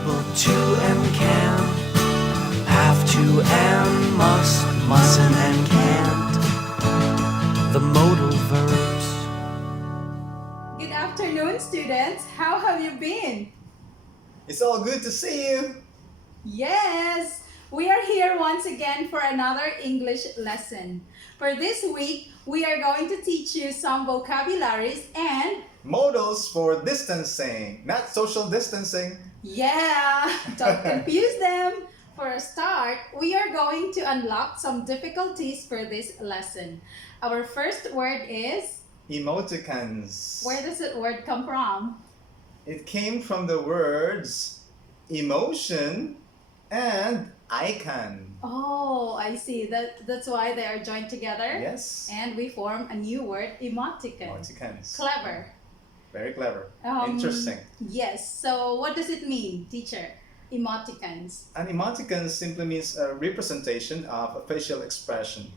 able to and can, have to and must, mustn't and can't. The modal verbs. Good afternoon, students. How have you been? It's all good to see you. Yes, we are here once again for another English lesson. For this week, we are going to teach you some vocabularies and Modals for distancing, not social distancing. yeah, don't confuse them. For a start, we are going to unlock some difficulties for this lesson. Our first word is, Emoticons. where does that word come from? It came from the words emotion and icon. Oh, I see. That's why they are joined together. Yes. And we form a new word, emoticon. Emoticons. Clever. Very clever. Um, Interesting. Yes. So what does it mean, teacher? Emoticons. An emoticon simply means a representation of a facial expression.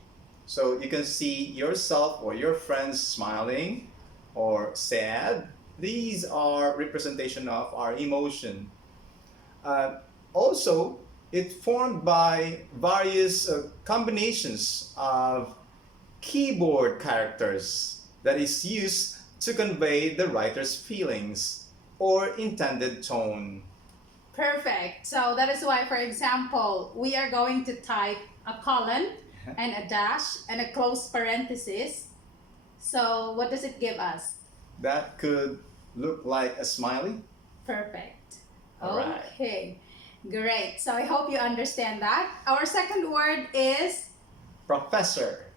So you can see yourself or your friends smiling or sad. These are representation of our emotion. Also, it's formed by various combinations of keyboard characters that is used to convey the writer's feelings or intended tone. Perfect. So that is why, for example, we are going to type a colon and a dash and a close parenthesis. So what does it give us? That could look like a smiley. Perfect. All right. Okay. Great. So I hope you understand that. Our second word is, Professor.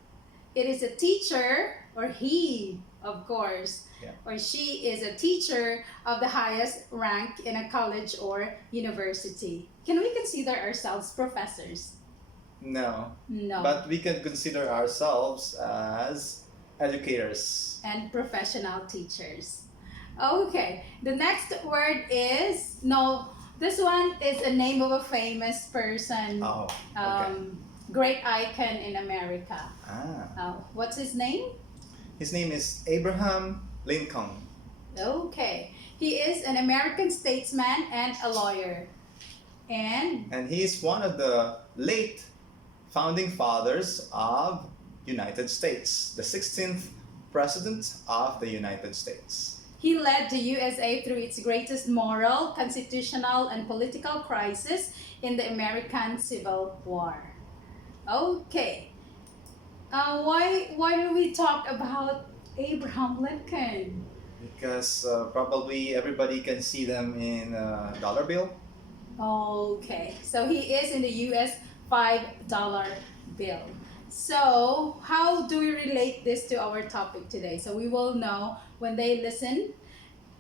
it is a teacher, or he, of course, Yeah. or she is a teacher of the highest rank in a college or university. Can we consider ourselves professors? No. No. But we can consider ourselves as educators. And professional teachers. Okay. The next word is, no, this one is a name of a famous person. Oh, okay. Great icon in America. What's his name? His name is Abraham Lincoln. Okay. He is an American statesman and a lawyer. And he is one of the late founding fathers of United States, the 16th president of the United States. he led the USA through its greatest moral, constitutional, and political crisis in the American Civil War. Okay. Why do we talk about Abraham Lincoln? Because probably everybody can see them in a dollar bill. Okay, so he is in the US $5 bill. So how do we relate this to our topic today? So we will know when they listen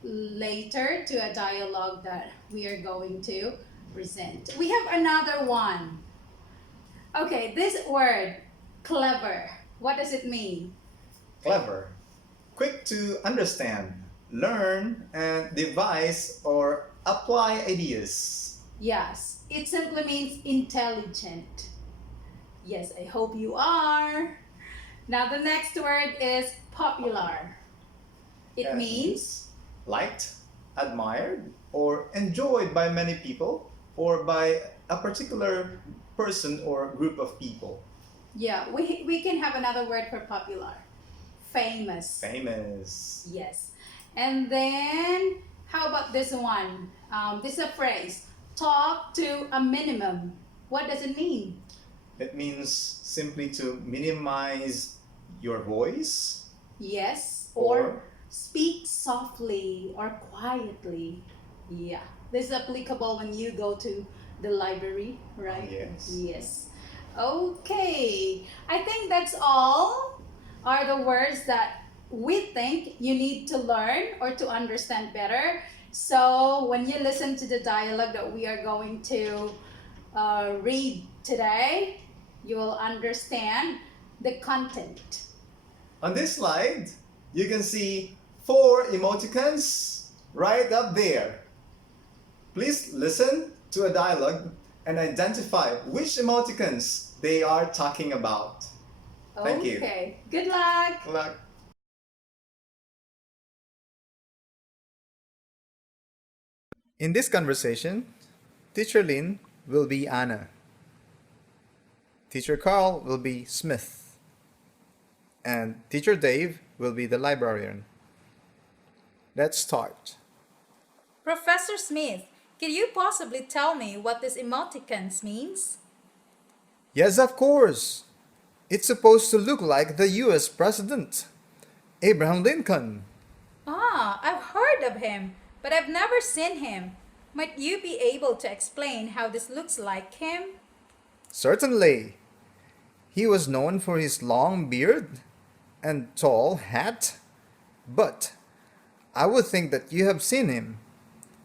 later to a dialogue that we are going to present. We have another one. Okay, this word, clever. What does it mean? Clever, quick to understand, learn, and devise or apply ideas. Yes, it simply means intelligent. Yes, I hope you are. Now the next word is popular. It That means liked, admired, or enjoyed by many people or by a particular person or group of people. yeah, we can have another word for popular. Famous. Famous. Yes. And then how about this one? This is a phrase. Talk to a minimum. What does it mean? It means simply to minimize your voice. Yes. Or speak softly or quietly. Yeah. This is applicable when you go to the library, right? Yes. Yes. Okay. I think that's all are the words that we think you need to learn or to understand better. So when you listen to the dialogue that we are going to read today, you will understand the content. On this slide, you can see 4 emoticons right up there. Please listen to a dialogue and identify which emoticons they are talking about. Thank you. Okay. Good luck. Good luck. In this conversation, Teacher Lynn will be Anna. Teacher Carl will be Smith. And Teacher Dave will be the librarian. Let's start. Professor Smith, can you possibly tell me what this emoticons means? Yes, of course. It's supposed to look like the US President, Abraham Lincoln. Ah, I've heard of him, but I've never seen him. Might you be able to explain how this looks like him? Certainly. He was known for his long beard and tall hat, but I would think that you have seen him.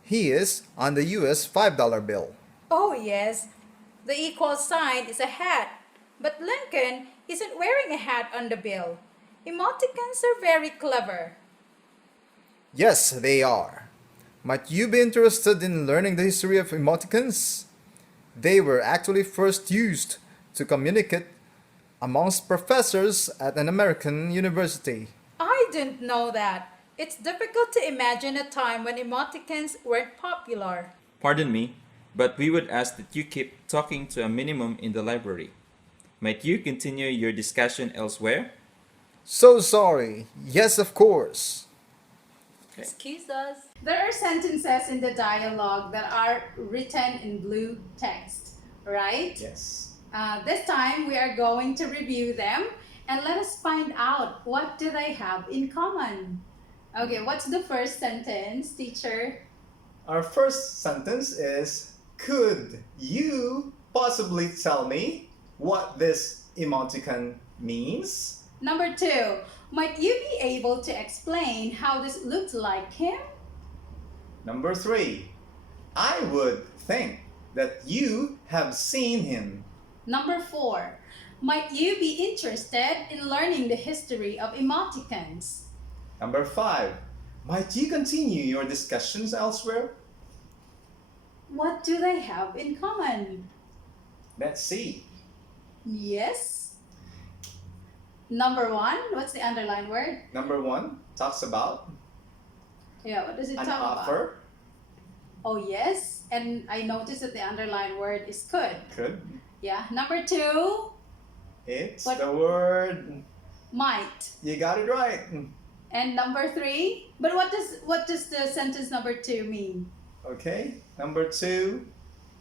He is on the US $5 bill. Oh, yes. The equal sign is a hat, but Lincoln isn't wearing a hat on the bill. Emoticons are very clever. Yes, they are. Might you be interested in learning the history of emoticons? They were actually first used to communicate amongst professors at an American university. I didn't know that. It's difficult to imagine a time when emoticons weren't popular. Pardon me, but we would ask that you keep talking to a minimum in the library. Might you continue your discussion elsewhere? So sorry. Yes, of course. Excuse us. There are sentences in the dialogue that are written in blue text, right? Yes. This time we are going to review them and let us find out what do they have in common. Okay, what's the first sentence, teacher? Our first sentence is, could you possibly tell me what this emoticon means? Number 2, might you be able to explain how this looks like him? Number 3, I would think that you have seen him. Number 4, might you be interested in learning the history of emoticons? Number 5, might you continue your discussions elsewhere? What do they have in common? Let's see. Yes. Number 1, what's the underlined word? Number 1 talks about Yeah, what does it an talk about? offer. Oh, yes. And I noticed that the underlined word is could. Could. Yeah. Number 2, It's What? the word. might. You got it right. And number 3, but what does the sentence number 2 mean? Okay. Number 2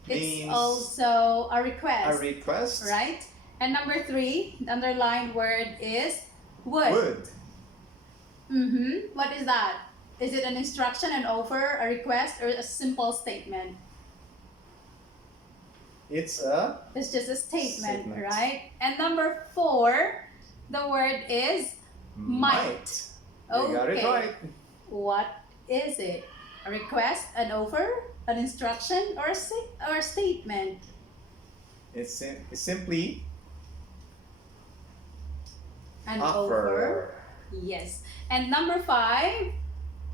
It's means also a request, a request. right? And number 3, the underlined word is would. Would. Mm-hmm. What is that? Is it an instruction, an offer, a request, or a simple statement? It's It's just a statement, Statement. right? And number 4, the word is might. You got it Okay. right. What is it? A request, an offer, an instruction, or a statement? It's simply An offer. Yes. And number 5,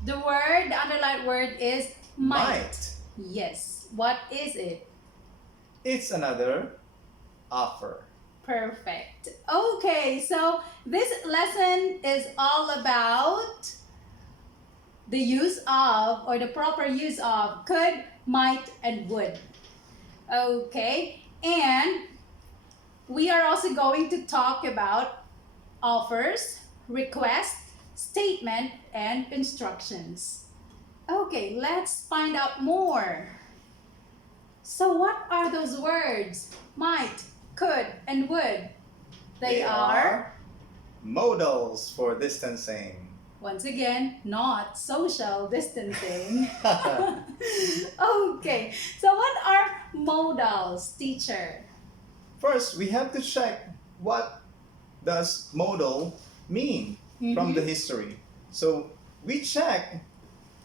the underlined word is might. Yes. What is it? It's another offer. Perfect. Okay, so this lesson is all about the use of, or the proper use of, could, might, and would. Okay, and we are also going to talk about offers, requests, statement, and instructions. Okay, let's find out more. So what are those words? Might, could, and would? They are, modals for distancing. once again, not social distancing. Okay, so what are modals, teacher? First, we have to check what does modal mean from the history. So we check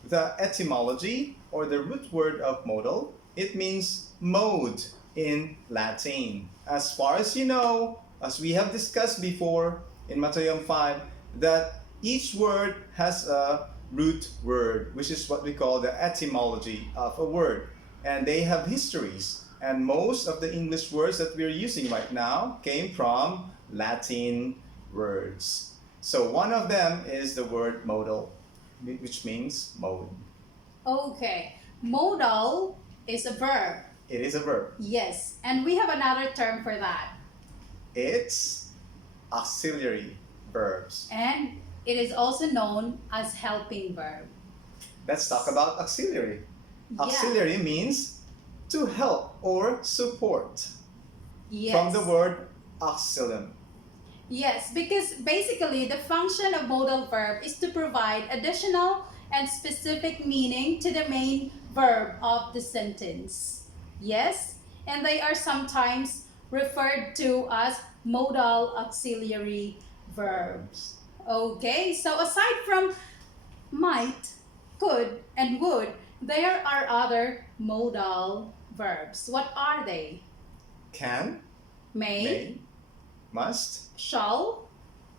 the etymology or the root word of modal. It means mode in Latin. As far as you know, as we have discussed before in Matthew 5, that each word has a root word, which is what we call the etymology of a word. And they have histories. And most of the English words that we're using right now came from Latin words. So one of them is the word modal, which means mode. Okay, modal is a verb, It is a verb. Yes, and we have another term for that. It's auxiliary verbs. And it is also known as helping verb. Let's talk about auxiliary. Yeah. Auxiliary means to help or support. Yes. From the word auxilium. Yes, because basically the function of modal verb is to provide additional and specific meaning to the main verb of the sentence. Yes, and they are sometimes referred to as modal auxiliary verbs. Okay, so aside from might, could, and would, there are other modal verbs. What are they? Can, May, must, shall,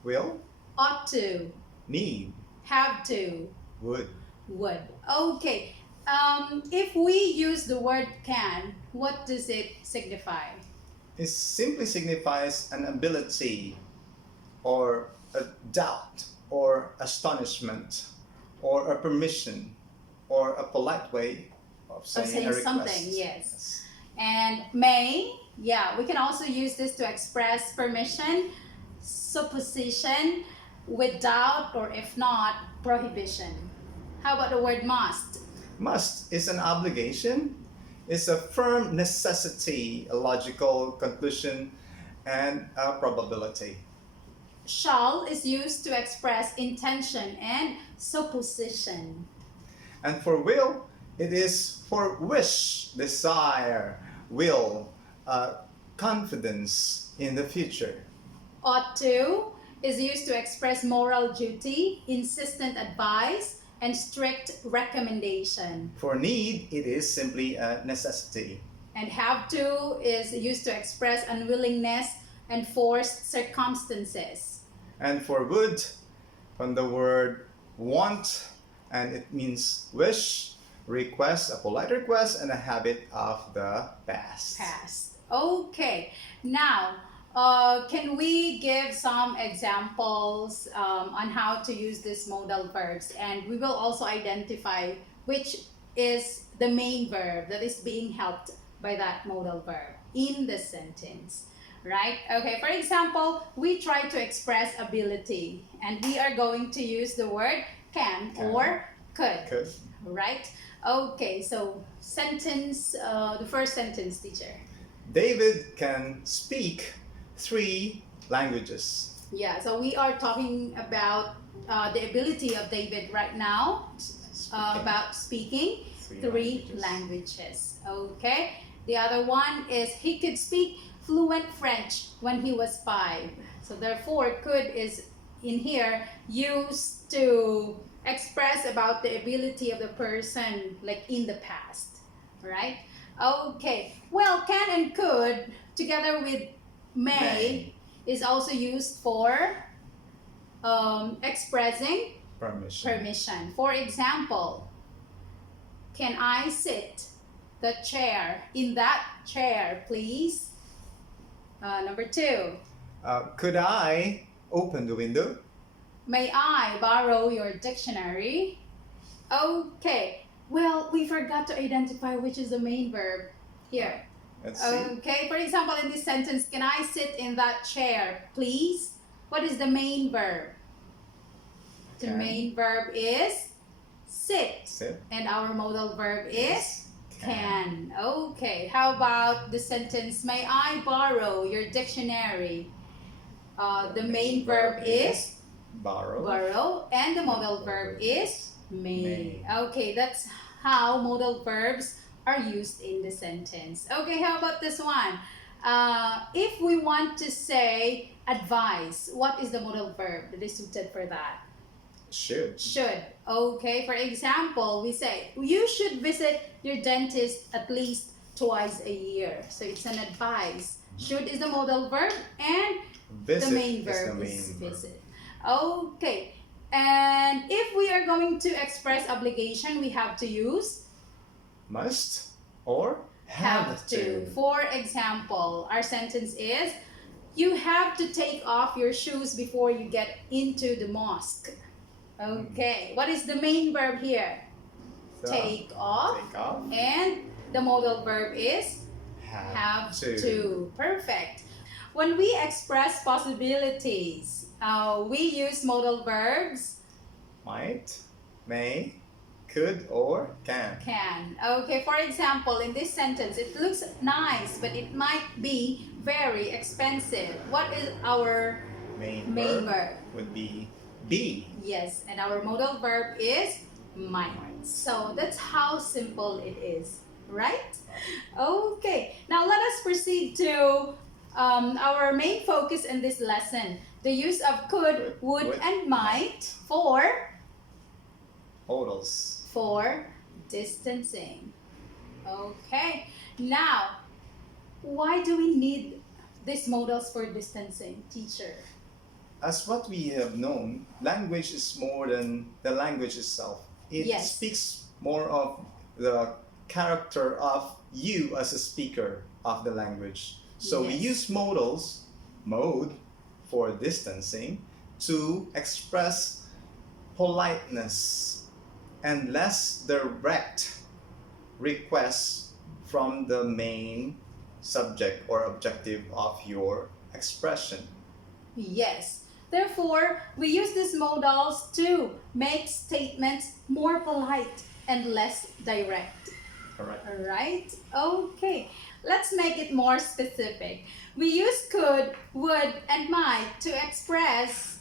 will, ought to, need, have to, would. would. Okay. If we use the word can, what does it signify? It simply signifies an ability or a doubt or astonishment or a permission or a polite way of saying a request. Something, yes. And may, yeah, we can also use this to express permission, supposition, with doubt, or if not, prohibition. How about the word must? Must is an obligation, it's a firm necessity, a logical conclusion, and a probability. Shall is used to express intention and supposition. And for will, it is for wish, desire, will, confidence in the future. Ought to is used to express moral duty, insistent advice, and strict recommendation. For need, it is simply a necessity. And have to is used to express unwillingness and forced circumstances. And for would, from the word want, and it means wish, request, a polite request, and a habit of the past. Past. Okay. Now, can we give some examples on how to use these modal verbs? And we will also identify which is the main verb that is being helped by that modal verb in the sentence, right? Okay, for example, we try to express ability, and we are going to use the word can. Or could. Could. Right? Okay, so sentence, the first sentence, teacher. David can speak 3 languages. Yeah, so we are talking about the ability of David right now, about speaking 3 languages. Okay, the other one is he could speak fluent French when he was 5. So therefore, could is in here used to express about the ability of the person, like in the past, right? Okay, well, can and could together with may is also used for expressing permission. For example, can I sit in that chair, please? Number 2. Could I open the window? May I borrow your dictionary? Okay, well, we forgot to identify which is the main verb here. Let's see. Okay, for example, in this sentence, can I sit in that chair, please? What is the main verb? The Can. main verb is sit. Sit. And our modal verb is can. Okay, how about the sentence, may I borrow your dictionary? The main verb is borrow, and the modal verb is may. Okay, that's how modal verbs are used in the sentence. Okay, how about this one? If we want to say advise, what is the modal verb that is suited for that? Should. Should. Okay, for example, we say you should visit your dentist at least twice a year. So it's an advice. Should is the modal verb, and Visit the main verb is visit. Okay, and if we are going to express obligation, we have to use Must or have to. For example, our sentence is, you have to take off your shoes before you get into the mosque. Okay, what is the main verb here? take off. Take off. And the modal verb is have to. Perfect. When we express possibilities, we use modal verbs Might, may, could, or can. can. Okay, for example, in this sentence, it looks nice, but it might be very expensive. What is our Main main verb? would be be. Yes, and our modal verb is might. So that's how simple it is, right? Okay, now let us proceed to our main focus in this lesson. The use of could, would, and might Modals. for distancing. Okay, now why do we need these modals for distancing, teacher? As what we have known, language is more than the language itself. It Yes. speaks more of the character of you as a speaker of the language. So we Yes. use mode for distancing to express politeness and less direct requests from the main subject or objective of your expression. Yes. Therefore, we use these modals to make statements more polite and less direct. Correct. Alright? Okay. Let's make it more specific. We use could, would, and might to express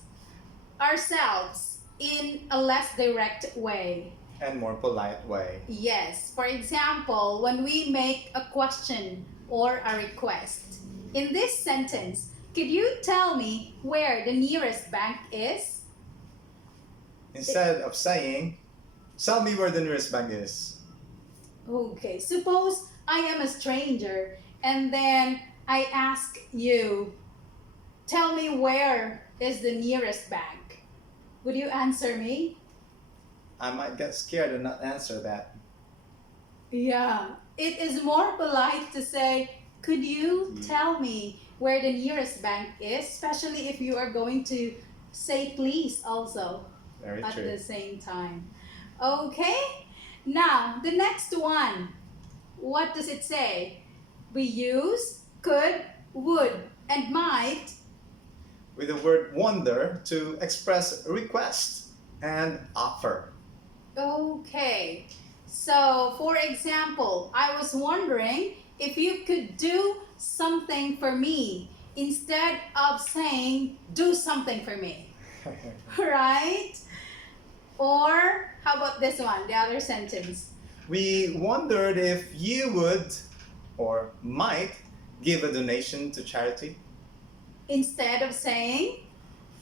ourselves in a less direct way. And more polite way. Yes. For example, when we make a question or a request. In this sentence, could you tell me where the nearest bank is? Instead of saying, tell me where the nearest bank is. Okay, suppose I am a stranger and then I ask you, tell me where is the nearest bank. Would you answer me? I might get scared and not answer that. Yeah, it is more polite to say, could you tell me where the nearest bank is? Especially if you are going to say please also Very at true. the same time. Okay, now the next one. What does it say? We use could, would, and might. With the word wonder to express request and offer. Okay, so for example, I was wondering if you could do something for me instead of saying do something for me, right? Or how about this one, the other sentence? We wondered if you would or might give a donation to charity. Instead of saying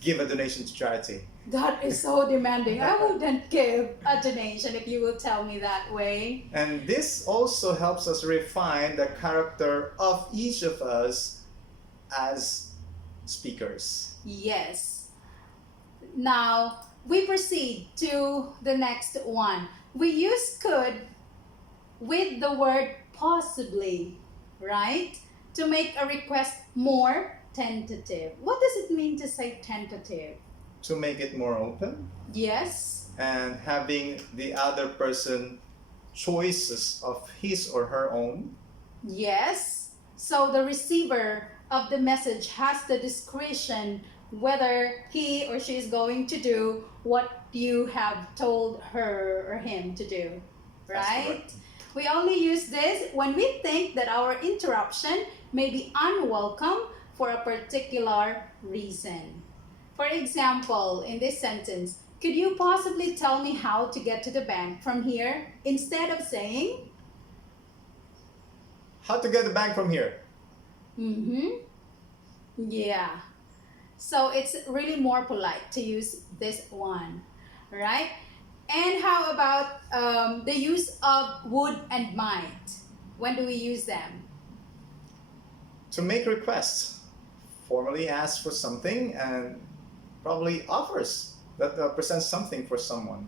Give a donation to charity. that is so demanding, I wouldn't give a donation if you would tell me that way. And this also helps us refine the character of each of us as speakers. Yes. Now we proceed to the next one. We use could with the word possibly, right? To make a request more tentative. What does it mean to say tentative? To make it more open Yes. and having the other person choices of his or her own. Yes. So the receiver of the message has the discretion whether he or she is going to do what you have told her or him to do. That's Right? correct. We only use this when we think that our interruption may be unwelcome for a particular reason. For example, in this sentence, could you possibly tell me how to get to the bank from here? Instead of saying, How to get the bank from here? Yeah. So it's really more polite to use this one, right? And how about the use of would and might? When do we use them? To make requests, formally ask for something and probably offers that presents something for someone.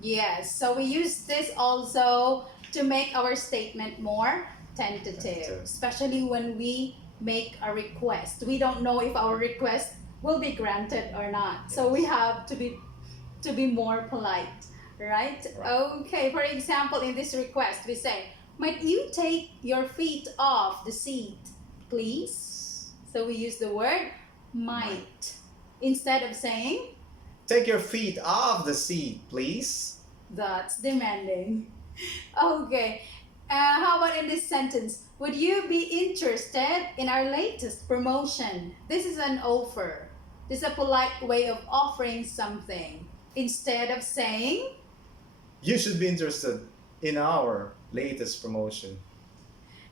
Yes, so we use this also to make our statement more tentative, especially when we make a request. We don't know if our request will be granted or not. So we have to be more polite. Right? Right. Okay, for example, in this request, we say, might you take your feet off the seat, please? So we use the word might instead of saying, Take your feet off the seat, please. that's demanding. Okay, how about in this sentence? Would you be interested in our latest promotion? This is an offer. This is a polite way of offering something. Instead of saying, You should be interested in our latest promotion.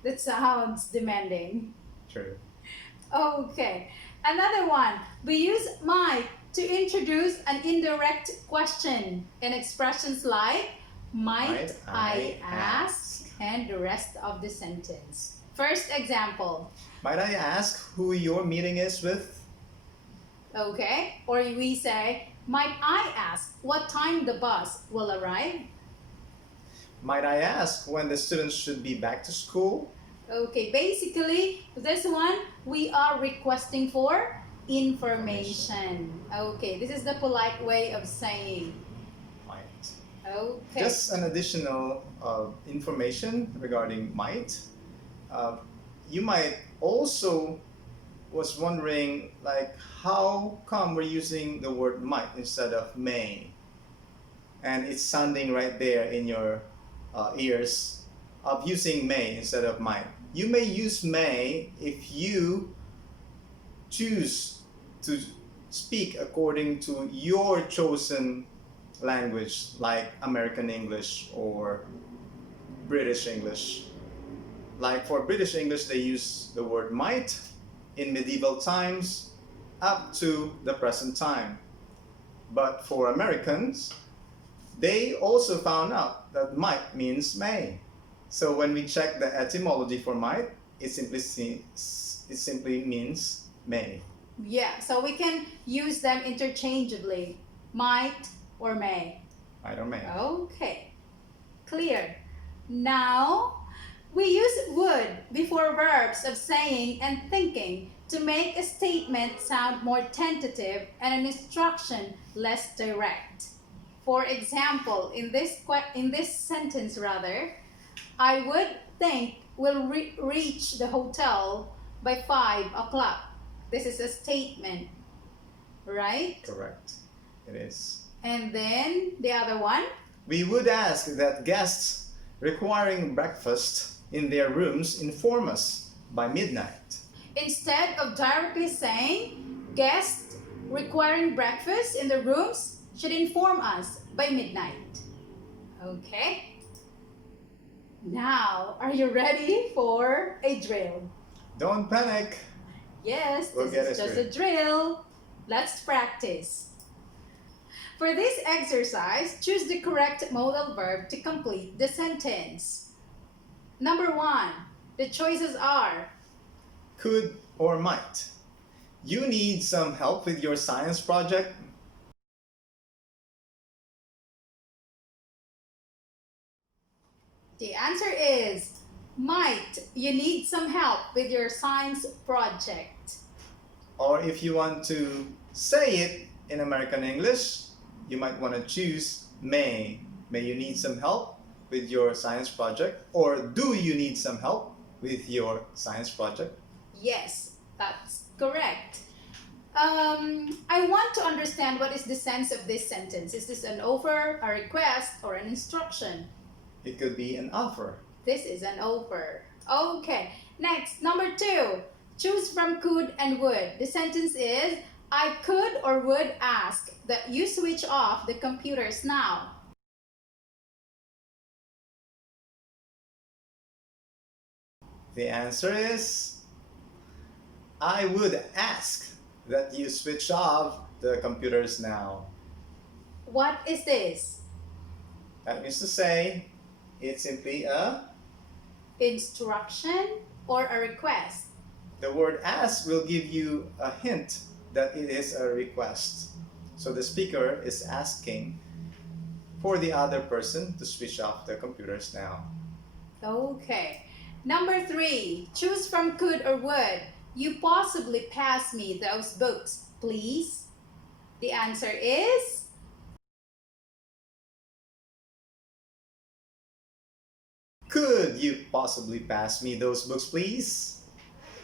that sounds demanding. True. Okay, another one. We use might to introduce an indirect question in expressions like might I ask and the rest of the sentence. First example, Might I ask who your meeting is with? okay? Or we say, might I ask what time the bus will arrive? Might I ask when the students should be back to school? Okay, basically, this one, we are requesting for information. Okay, this is the polite way of saying. Might. Okay. Just an additional information regarding might. You might also was wondering like how come we're using the word might instead of may, and it's sounding right there in your ears of using may instead of might. You may use may if you choose to speak according to your chosen language, like American English or British English. Like for British English, they use the word might in medieval times up to the present time. But for Americans, they also found out that might means may. So when we check the etymology for might, it simply means may. Yeah, so we can use them interchangeably, might or may. Might or may. Okay, clear. Now, we use would before verbs of saying and thinking to make a statement sound more tentative and an instruction less direct. For example, in this sentence rather, I would think we'll reach the hotel by 5 o'clock. This is a statement, right? Correct. It is. And then the other one, We would ask that guests requiring breakfast in their rooms inform us by midnight. instead of directly saying guests requiring breakfast in the rooms should inform us by midnight. Okay? Now, are you ready for a drill? Don't panic. Yes, We'll get this is it just a drill. Let's practice. For this exercise, choose the correct modal verb to complete the sentence. Number 1, the choices are Could or might. You need some help with your science project? the answer is might you need some help with your science project. Or if you want to say it in American English, you might want to choose may. May you need some help with your science project? Or do you need some help with your science project? Yes, that's correct. I want to understand what is the sense of this sentence. Is this an offer, a request, or an instruction? It could be an offer. This is an offer. Okay, next, number 2. Choose from could and would. The sentence is, I could or would ask that you switch off the computers now. The answer is, I would ask that you switch off the computers now. What is this? That means to say, it's simply a, Instruction or a request? the word ask will give you a hint that it is a request. So the speaker is asking for the other person to switch off the computers now. Okay. Number 3, choose from could or would. You possibly pass me those books, please? The answer is Could you possibly pass me those books, please?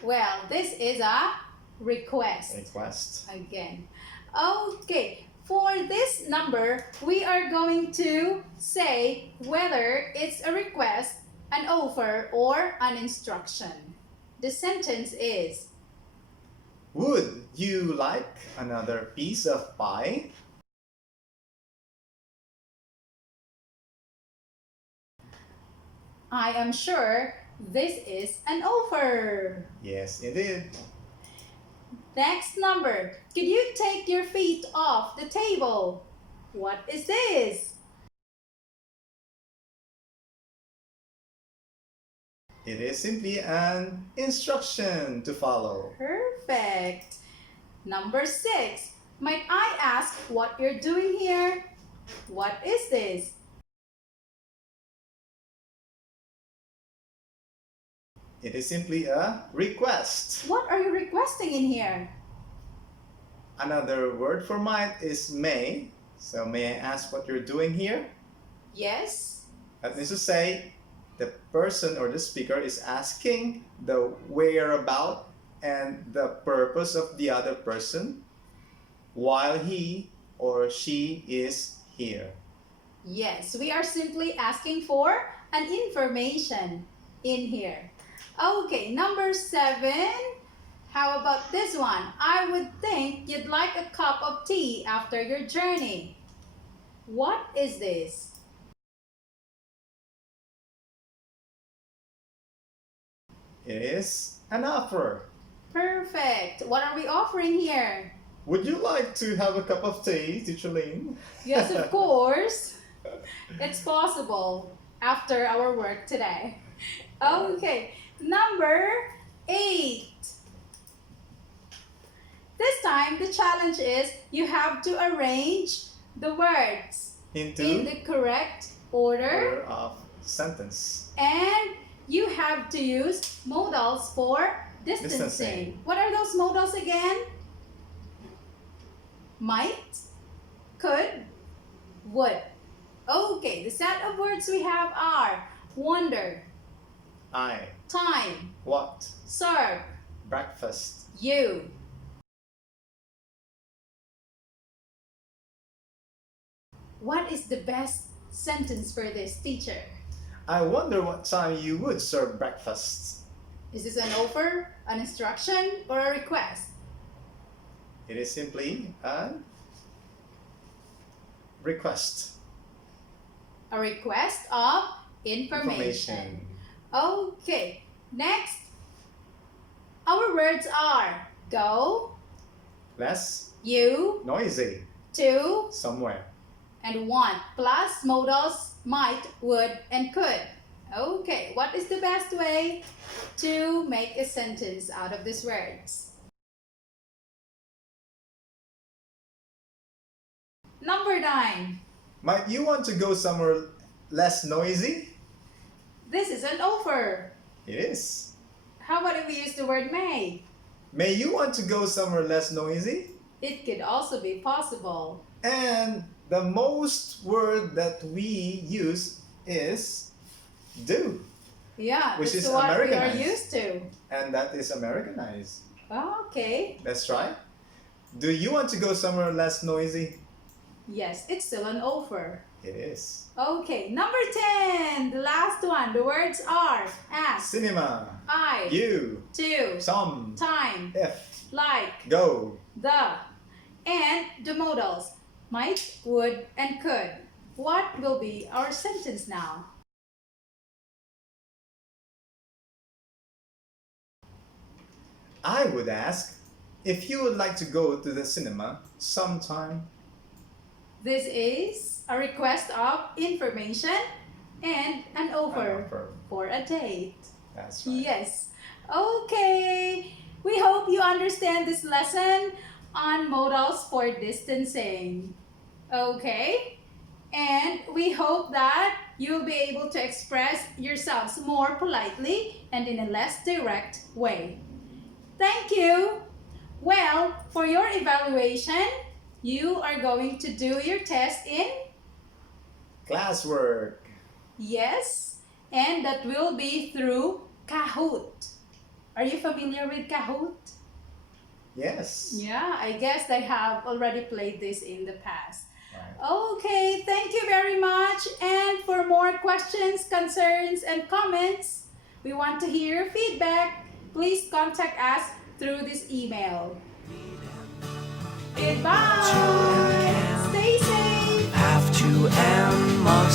Well, this is a request. Request. Again. Okay, for this number, we are going to say whether it's a request, an offer, or an instruction. The sentence is, Would you like another piece of pie? I am sure this is an offer. Yes, indeed. Next number, could you take your feet off the table? What is this? It is simply an instruction to follow. Perfect. Number 6, might I ask what you're doing here? What is this? It is simply a request. What are you requesting in here? Another word for might is may. So may I ask what you're doing here? Yes? That means to say the person or the speaker is asking the whereabout and the purpose of the other person while he or she is here. Yes, we are simply asking for an information in here. Okay, number 7. How about this one? I would think you'd like a cup of tea after your journey. What is this? It is an offer. Perfect. What are we offering here? Would you like to have a cup of tea, Teacher Lynn? Yes, of course. It's possible after our work today. Okay, number 8. This time, the challenge is you have to arrange the words Into in the correct order, order of sentence. and you have to use modals for distancing. Distancing. What are those modals again? Might, could, would. Okay, the set of words we have are wonder, I, time, what, serve, breakfast. you. What is the best sentence for this, teacher? I wonder what time you would serve breakfast. Is this an offer, an instruction, or a request? It is simply a request. A request of information. Okay, next. Our words are go, Less you, noisy to, somewhere. and want, plus modals might, would, and could. Okay, what is the best way to make a sentence out of these words? Number 9. Might you want to go somewhere less noisy? This is an offer. It is. How about if we use the word may? May you want to go somewhere less noisy? It could also be possible. And the most word that we use is do. Yeah, Which that's is what we are Americanized. used to. And that is Americanized. Okay. Let's try. Do you want to go somewhere less noisy? Yes, it's still an offer. It is. Okay, number 10, the last one. The words are ask, Cinema. I, You. to, Some. time, If. like, Go. the, and the modals might, would, and could. What will be our sentence now? I would ask if you would like to go to the cinema sometime. This is a request of information and an offer offer. for a date. That's right. Yes. Okay. We hope you understand this lesson on modals for distancing. Okay? And we hope that you'll be able to express yourselves more politely and in a less direct way. Thank you. Well, for your evaluation, you are going to do your test in Classwork. yes. And that will be through Kahoot. Are you familiar with Kahoot? Yes. Yeah, I guess they have already played this in the past. Right. Okay, thank you very much. And for more questions, concerns, and comments, we want to hear your feedback. Please contact us through this email. Goodbye. Stay safe. Have to and must.